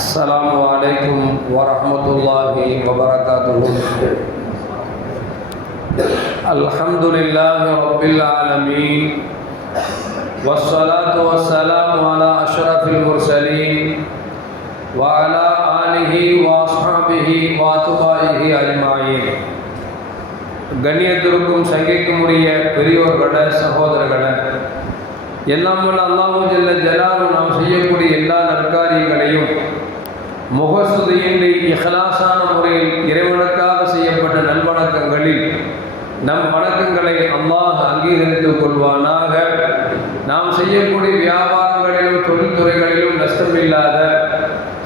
السلام عليكم ورحمة الله وبركاته الحمد لله رب العالمين والصلاة والسلام على أشرف المرسلين وعلى آله وأصحابه وأتباعه أجمعين கண்ணியத்திற்கும் சங்கைக்கும் உரிய பெரியோர்கள சகோதரர்கள எல்லாம் வல்ல அல்லாஹு ஜல்ல ஜலாலு நாம் செய்யக்கூடிய எல்லா நற்காரியங்களையும் முகஸ்துதியின்றி இஹலாசான முறையில் இறைவனுக்காக செய்யப்பட்ட நல்வணக்கங்களில் நம் வணக்கங்களை அல்லாஹ் அங்கீகரித்துக் கொள்வானாக. நாம் செய்யக்கூடிய வியாபாரங்களிலும் தொழில்துறைகளிலும் நஷ்டமில்லாத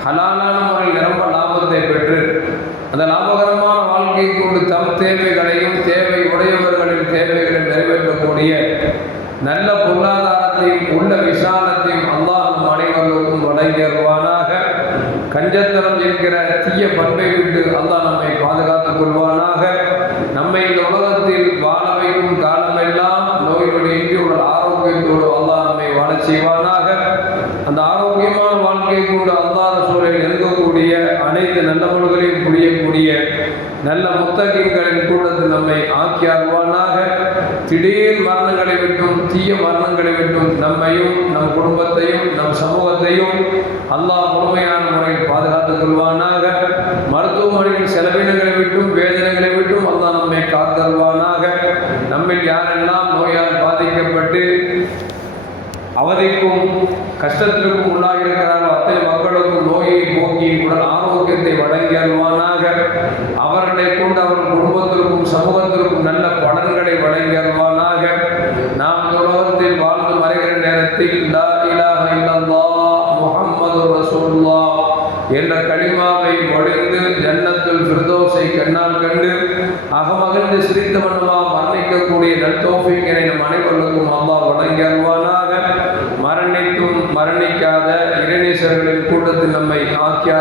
ஹலாலான முறையில் நிரம்ப லாபத்தை பெற்று அந்த லாபகரமான வாழ்க்கை கொண்டு தம் தேவைகள் தேவை உடையவர்களின் தேவைகளை நிறைவேற்றக்கூடிய நல்ல பொருளாதாரத்தையும் உள்ள விசாலத்தையும் அல்லாஹ் நம் அனைவருக்கும் வழங்கியருவானாக கஞ்சத்தனம் என்கிற தீய பண்பை விட்டு அல்லாஹ் நம்மை பாதுகாத்துக் கொள்வானாக. நம்மை இந்த உலகத்தில் வாழ வைக்கும் காலமெல்லாம் நோய்களின்றி உள்ள ஆரோக்கியத்தோடு அல்லாஹ் நம்மை வாழச் செய்வானாக. அந்த ஆரோக்கியமான வாழ்க்கை கொண்டு அல்லாத சூழலில் இருக்கக்கூடிய அனைத்து நல்லவர்களையும் புரியக்கூடிய நல்ல முத்தகிகளின் கூட்டத்தில் நம்மை ஆக்கி அருவானாக திடீர் மரணங்களை விட்டும் தீய மரணங்களை விட்டும் நம்மையும் நம் குடும்பத்தையும் நம் சமூகத்தையும் அல்லாஹ் முழுமையான முறையில் பாதுகாத்துக் கொள்வானாக. மருத்துவமனையின் செலவினங்களை விட்டும் வேதனைகளை விட்டும் அல்லா நம்மை காத்தல்வானாக நம்மில் யாரெல்லாம் நோயால் பாதிக்கப்பட்டு அவதிக்கும் கஷ்டத்திற்கும் உள்ளாக இருக்கிறார்கள் அத்தனை மக்களுக்கும் நோயை போக்கி உடல் ஆரோக்கியத்தை வழங்கி அருவானாக அவர்களை கொண்டு அவர் குடும்பத்திற்கும் சமூகத்திற்கும் நல்ல பலன்களை வழங்கி அல்வானாக நாம் உலகத்தில் வாழ்ந்து மறைகிற நேரத்தில் லா இலாஹ இல்லல்லாஹ் முஹம்மது ரசூலுல்லாஹ் என்ற களிமாவை மொழிந்து ஜன்னத்தில் பிரதோசை கண்ணால் கண்டு அகமகிழ்ந்து சிரித்த வண்ணமா மரணிக்கக்கூடிய நல்தோஃபிக்கனை நம் அனைவருக்கும் அம்மா வழங்கி அருவானாக மரணித்தும் மரணிக்காத இறைநேசர்களின் கூட்டத்தில் நம்மை ஆக்கி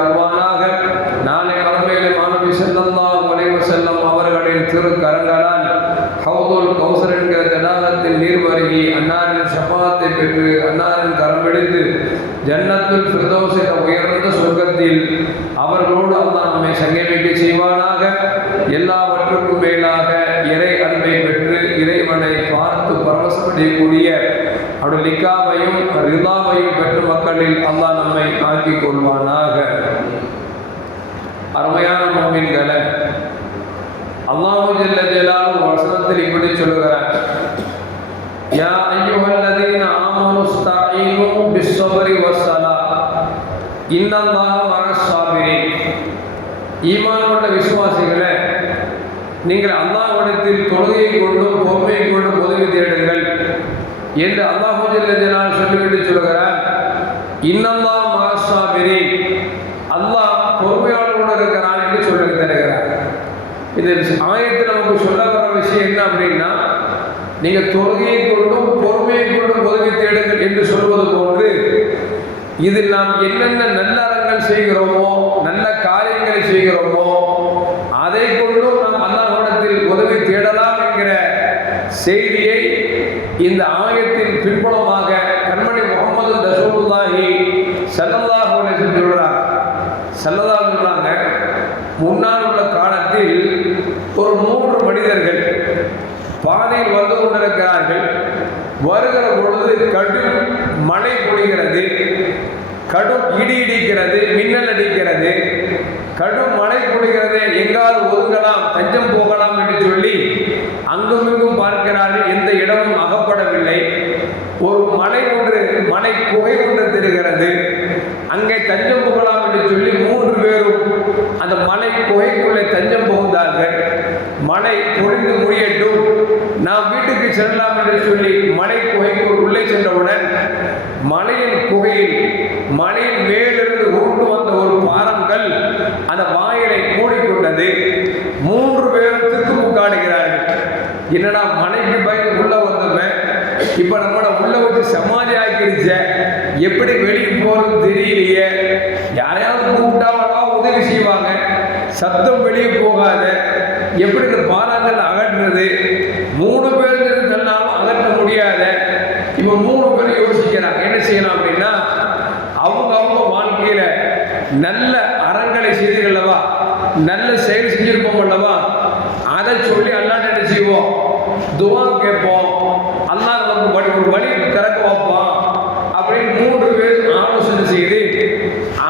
ஜன்னத்துல் ஃபிர்தௌஸ் என்ற உயர்ந்த சொர்க்கத்தில் அவர்களோடு அல்லாஹ் நம்மை சங்கமிக்க செய்வானாக. எல்லாவற்றுக்கும் மேலாக இறை அன்பை பெற்று இறைவனை பார்த்து பரவசப்படக்கூடிய அவருடைய லிக்காவையும் ரிதாவையும் பெற்ற மக்களில் அல்லாஹ் நம்மை ஆக்கிக் கொள்வானாக. அருமையான மோமின்களை அல்லாஹு ஜல்ல ஜலாலும் வசனத்தில் இப்படி சொல்லுகிறார். யா ஐயுஹல்லதீன ஆமனு ஸ்தஈனு பிஸ்ஸப்ரி வஸ்ஸலா இன்னல்லாஹ மஅஸ் ஈமான் கொண்ட விசுவாசிகளை நீங்கள் அல்லாஹ்விடத்தில் தொழுகை கொண்டும் பொறுமை கொண்டும் உதவி தேடுங்கள் என்று அல்லாஹூஜில் சொல்லிவிட்டு சொல்கிறார். இன்னல்லாஹ் மஅஸ் அல்லாஹ் பொறுமையாளர்களோடு இருக்கிறான் என்று சொல்லி தருகிறார். இந்த ஆயத்தில் நமக்கு சொல்ல விஷயம் என்ன அப்படின்னா நீங்கள் தொழுகையை கொண்டும் பொறுமையை கொண்டும் உதவி தேடுங்கள் என்று சொல்வது போன்று இதில் நாம் என்னென்ன நல்லறங்கள் செய்கிறோமோ நல்ல காரியங்களை செய்கிறோமோ அதை கொண்டும் நாம் அல்லாஹிடத்தில் உதவி தேடலாம் என்கிற செய்தியை இந்த ஆயத்தின் பின்புலமாக கண்மணி முகமது ரசூலுல்லாஹி சல்லல்லாஹு அலைஹி சொல்றார். சல்லல்லா சொல்றாங்க முன்னால் உள்ள காலத்தில் ஒரு மூன்று மனிதர்கள் பாதையில் வந்து கொண்டிருக்கிறார்கள். வருகிற பொழுது கடும் மழை பொழிகிறது கடும் இடி இடிக்கிறது மின்னல் அடிக்கிறது. கடும் மழை பொழிகிறது எங்காவது ஒதுங்கலாம் தஞ்சம் போகலாம் என்று சொல்லி அங்கும் இங்கும் பார்க்கிறார்கள். எந்த இடமும் அகப்படவில்லை. ஒரு மலை ஒன்று மலை புகை ஒன்று தெரிகிறது. அங்கே தஞ்சம் புகலாம் என்று சொல்லி மூன்று பேரும் அந்த மலை குகைக்குள்ளே தஞ்சம் புகுந்தார்கள். மலை பொழிந்து முடியட்டும். நாம் வீட்டுக்கு செல்லலாம் என்று சொல்லி மலை குகைக்குள் உள்ளே சென்றவுடன் மலையின் குகையில் மலையின் மேலிருந்து உருண்டு வந்த ஒரு பாரங்கள் அந்த வாயிலை மூடிக்கொண்டது. மூன்று பேரும் திக்குமுக்காடுகிறார்கள். என்னடா மலைக்கு பயந்து உள்ள வந்தவன்? இப்ப நம்ம உள்ள வச்சு சமாதி ஆக்கிருச்ச எப்படி வெளியே போறது தெரியலையே. யாரையாவது கூப்பிட்டாவா உதவி செய்வாங்க. சத்தம் வெளியே போகாத. எப்படி இந்த பாறாங்கல் அகற்றுறது மூணு பேருக்கு தன்னாலும் அகற்ற முடியாத. இப்ப மூணு பேரும் யோசிக்கிறாங்க என்ன செய்யலாம் அப்படின்னா அவங்க அவங்க வாழ்க்கையில நல்ல அறங்களை செய்தீர்கள் அல்லவா நல்ல செயல் செஞ்சிருப்போம் அல்லவா அதை சொல்லி அல்லாஹ் என்ன செய்வோம் துவா கேட்போம் அல்லாஹ் நமக்கு வழி ஒரு வழி திறக்க வைப்பான் அப்படின்னு மூன்று பேர் ஆலோசனை செய்து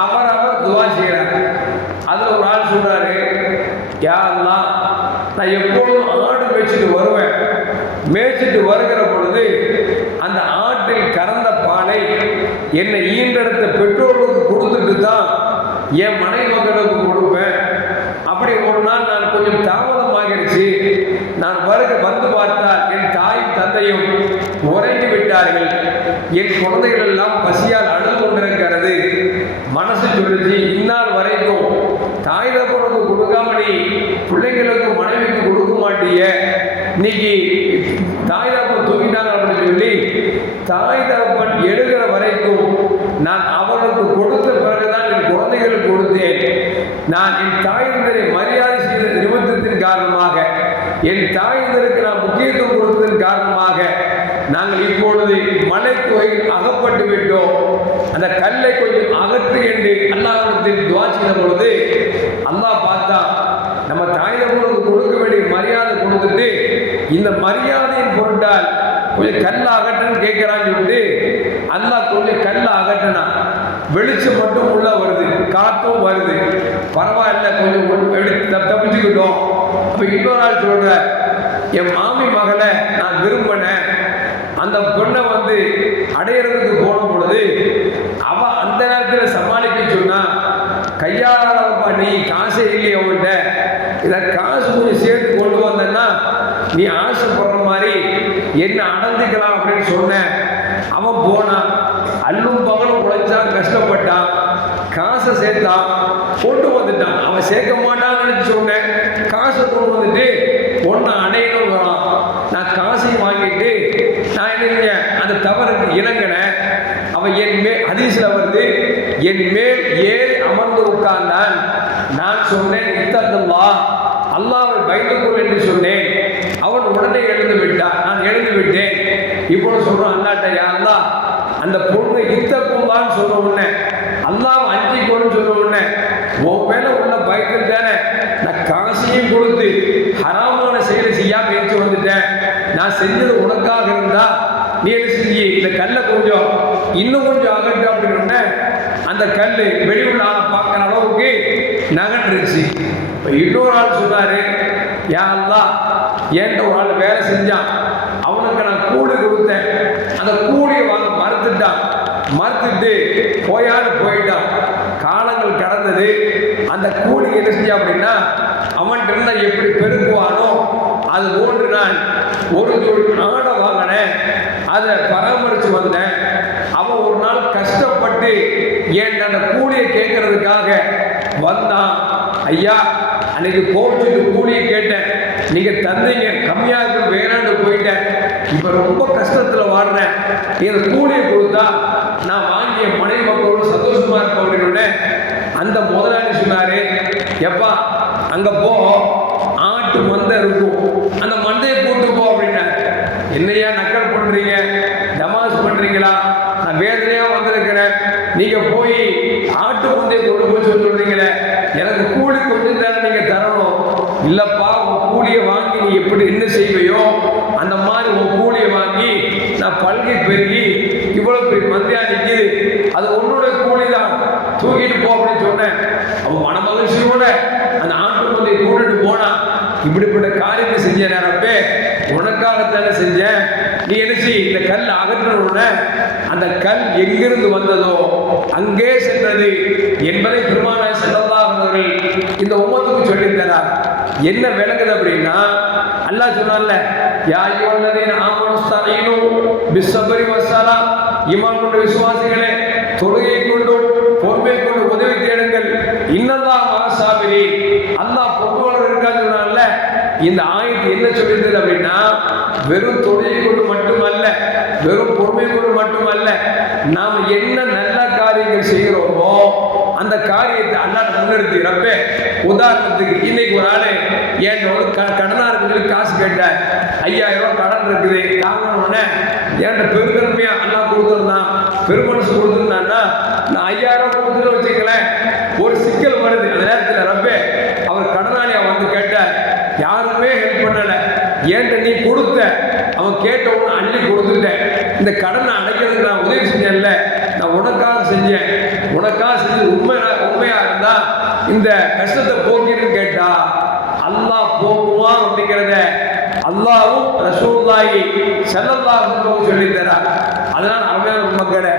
அவரவர் துவா செய்கிறாங்க அதுல ஒரு ஆள் சொல்றாரு யா அல்லாஹ் நான் எப்பொழுதும் ஆடு மேய்ச்சிட்டு வருவேன். மேய்ச்சிட்டு வருகிற பொழுது அந்த ஆட்டில் கறந்த பாலை என்னை ஈன்றெடுத்த பெற்றோர்களுக்கு கொடுத்துட்டு தான் என் மனைவி மகனுக்கு கொடுப்பேன். அப்படி ஒரு நாள் நான் கொஞ்சம் தாமதமாகிடுச்சு. நான் வருக வந்து பார்த்தால் என் தாய் தந்தையும் உறைந்து விட்டார்கள். என் குழந்தைகள் எல்லாம் பசியால் இன்னைக்கு தாய் தப்பன் தூங்கினார் அப்படின்னு சொல்லி தாய் தகப்பன் எழுகிற வரைக்கும் நான் அவனுக்கு கொடுத்த பிறகுதான் என் குழந்தைகளுக்கு கொடுத்தேன். நான் என் தாயினரை மரியாதை செய்த நிமித்தத்தின் காரணமாக என் தாயினருக்கு நான் முக்கியத்துவம் கொடுத்ததன் காரணமாக நாங்கள் இப்பொழுது மலை கோயில் அகப்பட்டு விட்டோம். அந்த கல்லை கொஞ்சம் அகற்று என்று அல்லாஹிடத்தில் துவாச்சின பொழுது அல்லாஹ் பார்த்தா நம்ம தாய் தகவலுக்கு கொடுக்க வேண்டிய மரியாதை கொடுத்துட்டு இந்த மரியாதையின் பொருட்டால் கொஞ்சம் கல்ல அகட்டுன்னு கேட்கிறான்னு சொல்லிட்டு அல்லா கொஞ்சம் கல்ல அகற்றினா வெளிச்சம் மட்டும் உள்ள வருது காத்தும் வருது. பரவாயில்ல கொஞ்சம் எடுத்து தப்பிச்சுக்கிட்டோம். அப்ப இன்னொரு ஆள் சொல்ற என் மாமி மகளை நான் விரும்பினேன். அந்த பொண்ணை வந்து அடையிறதுக்கு போன பொழுது அவ அந்த நேரத்தில் சமாளிக்க சொன்னா கையாளப்பா நீ? காசே இல்லையே உன்கிட்ட? இதை காசு கொஞ்சம் சேர்த்து கொண்டு வந்தேன்னா நீ ஆசைப்படுற மாதிரி என்ன அடந்துக்கலாம் அப்படின்னு சொன்னேன் அவன் போனான் அல்லும் பகலும் உழைச்சான் கஷ்டப்பட்டான். காசை சேர்த்தான் கொண்டு வந்துட்டான். அவன் சேர்க்க மாட்டான்னு சொன்னேன் காசை கொண்டு வந்துட்டு பொண்ணை அணையணும் நான் காசையும் வாங்கிட்டு நான் என்ன அந்த தவறுக்கு இணங்கினேன். அவன் என் மே அதிசல வருது என் மேல் ஏறி அமர்ந்து உட்கார்ந்தான் நான் சொன்னேன் இத்தல்லா அல்லாவை பயந்து என்று சொன்னேன். அவன் உடனே எழுந்து விட்டான். நான் எழுந்து விட்டேன். இப்போ சொல்றான் அண்ணாட்ட யா அல்லாஹ் அந்த பொண்ணு இத்தக்கும்பான்னு சொன்ன உடனே அல்லாஹ் அஞ்சிக்கோன்னு சொன்ன உடனே உன் மேல உள்ள பயத்தில் தானே நான் காசையும் கொடுத்து ஹராமான செயலை செய்யாம எடுத்து வந்துட்டேன். நான் செஞ்சது உனக்காக இருந்தா நீ என்ன செஞ்சு? இந்த கல்லை கொஞ்சம் இன்னும் கொஞ்சம் அகட்டு அப்படின்னு அந்த கல் வெளியுள்ள ஆளை பார்க்குற அளவுக்கு நகன்றுச்சு இப்போ இன்னொரு ஆள் சொன்னாரு யா என்கிட்ட ஒரு ஆள் வேலை செஞ்சான்? அவனுக்கு நான் கூலி கொடுத்தேன். அந்த கூலியை வாங்க மறுத்துட்டான். மறுத்துட்டு போயாடு போயிட்டான். காலங்கள் கடந்தது. அந்த கூலி என்ன செஞ்சா அப்படின்னா அவன் இருந்தால் எப்படி பெருக்குவானோ அது போன்று நான் ஒரு ஜோடி நாடை வாங்கினேன். அதை பராமரித்து வந்தேன். கஷ்டப்பட்டு என் அந்த கூலியை கேட்கறதுக்காக வந்தான் ஐயா அன்னைக்கு கோவிச்சுட்டு கூலியை கேட்டேன். நீங்க தந்தீங்க. கம்மியா இருக்கு வேணான்னு போயிட்டேன். இப்ப ரொம்ப கஷ்டத்துல வாடுறேன் நீ கூலியை கொடுத்தா நான் வாங்கிய மனைவி மக்களோட சந்தோஷமா இருக்க அப்படின்னு அந்த முதலாளி சொன்னாரு எப்பா அங்க போ. ஆட்டு மந்தை இருக்கும். அந்த மந்தையை கூட்டு போ அப்படின்னா என்னையா நக்கல் பண்றீங்க? நீங்க போய் ஆட்டு மந்தையை கொண்டு போய் சொல்றீங்களே? எனக்கு கூலி கொஞ்சம் தானே நீங்க தரணும். இல்லப்பா உன் கூலியை வாங்கி நீ எப்படி என்ன செய்வையோ அந்த மாதிரி உன் கூலியை வாங்கி நான் பல்கை பெருகி இவ்வளவு பெரிய மந்தியா நிக்குது. அது உன்னோட கூலி தான் தூக்கிட்டு போ அப்படின்னு சொன்னேன். அவன் மன மகிழ்ச்சியோட அந்த ஆட்டு மந்தையை கூட்டிட்டு போனா இப்படிப்பட்ட காரியத்தை செஞ்ச நேரப்பே உனக்காகத்தானே செஞ்சேன். நீ என்ன செய்? இந்த கல் அகற்றணும்ன அந்த கல் எங்கிருந்து வந்ததோ அங்கே சென்றது என்பதை பெருமான செல்லதாகவர்கள் இந்த உம்மத்துக்கு சொல்லித் தரார். என்ன விளங்குது அப்படின்னா அல்லாஹ் சொன்னான்ல யா அய்யுஹல்லதீன ஆமனு ஸ்தஈனு பிஸ்ஸப்ரி கொண்ட விசுவாசிகளே தொழுகை கொண்டும் பொறுமை கொண்டு உதவி தேடுங்கள். இன்னல்லாஹ் மகசாபிரி அல்லாஹ் பொறுப்பாளர் இருக்கான்னு இந்த ஆயத்து என்ன சொல்லியிருந்தது அப்படின்னா வெறும் தொழிலை கொண்டு வெறும் பொறுமை கொண்டு மட்டுமல்ல நாம் என்ன நல்ல காரியங்கள் செய்கிறோமோ அந்த காரியத்தை அல்லாஹ் முன்னிறுத்தி ரப்பே உதாரணத்துக்கு இன்னைக்கு ஒரு ஆளு என்னோட க கடனா இருக்குன்னு காசு கேட்டேன் ஐயாயிரம் ரூபாய் கடன் இருக்குது தாங்கணும்னே என்கிட்ட பெருந்தன்மையா அண்ணா கொடுத்துருந்தான். பெருமனசு கொடுத்துருந்தான்னா நான் ஐயாயிரம் ரூபாய் கொடுத்துட்டு ஏன்ட்ட நீ கொடுத்த? அவன் கேட்டவன அள்ளி கொடுத்துட்டேன். இந்த கடனை அடைக்கிறதுக்கு நான் உதவி செஞ்சேன்ல. நான் உனக்காக செஞ்சேன். உனக்காக செஞ்சு உண்மை உண்மையாக இருந்தால் இந்த கஷ்டத்தை போக்கிட்டு கேட்டா அல்லாஹ் போக்குவான் அப்படிங்கிறத அல்லாவும் ரசூல்லாயி ஸல்லல்லாஹு சொல்லி தரான் அதனால அருமையான மக்களை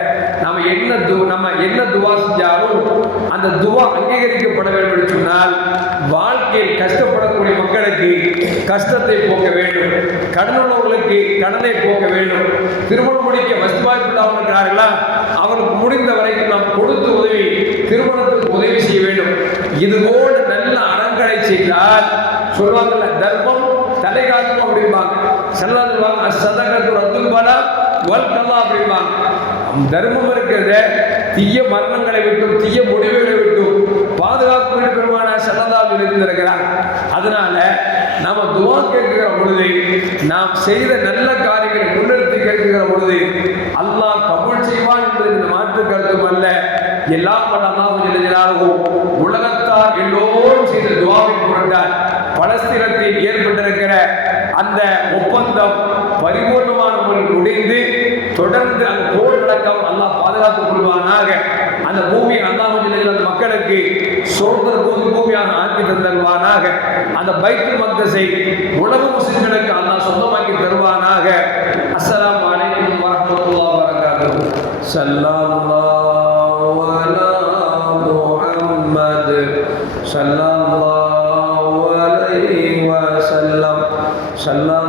நம்ம என்ன து நம்ம என்ன துவா செஞ்சாலும் அந்த துவா அங்கீகரிக்கப்பட வேண்டும் என்று சொன்னால் வாழ்க்கையில் கஷ்டப்படக்கூடிய மக்களுக்கு கஷ்டத்தை போக்க வேண்டும். கடனுள்ளவர்களுக்கு கடனை போக்க வேண்டும். திருமணம் முடிக்க வசதி வாய்ப்பு இல்லாமல் இருக்கிறார்களா? அவருக்கு முடிந்த வரைக்கும் நாம் கொடுத்து உதவி திருமணத்தை இது இதுபோல் நல்ல அறங்களை செய்தால் சொல்வாங்கல்ல தர்மம் தலைகாக்கும் அப்படிம்பாங்க. செல்லாதுவாங்க சதகத்து ரத்துல் பலா வல்கல்லா அப்படிம்பாங்க. தர்மம் இருக்கிறத தீய மரணங்களை விட்டும் தீய முடிவுகளை விட்டும் பாதுகாப்பு பெருமான செல்லதாவில் இருந்திருக்கிறார். அதனால நாம துவா கேட்கிற பொழுது நாம் செய்த நல்ல காரியங்களை முன்னெடுத்து கேட்கிற பொழுது அல்லாஹ் கபூல் செய்வான் என்பது இந்த மாற்று கருத்தும் அல்ல. எல்லாம் வல்ல உலகத்தார் எல்லோரும் செய்த துவாவின் பொருட்டால் பலஸ்தீனத்தில் ஏற்பட்டிருக்கிற அந்த ஒப்பந்தம் பரிபூர்ணமான முறையில் முடிந்து தொடர்ந்து அந்த போர் நடக்கம் அல்லாஹ் பாதுகாத்துக் கொள்வானாக. அந்த பூமி அல்லாஹ் அந்த மக்களுக்கு சோதர பூமி பூமியாக ஆக்கி தந்தருவானாக. அந்த பைத்து மக்தசை உலக முஸ்லிம்களுக்கு அல்லாஹ் சொந்தமாக்கி தருவானாக. அஸ்ஸலாமு அலைக்கும் வரஹ்மத்துல்லாஹி வபரகாத்துஹு. ஸல்லல்லாஹு صلى الله عليه وسلم. صلى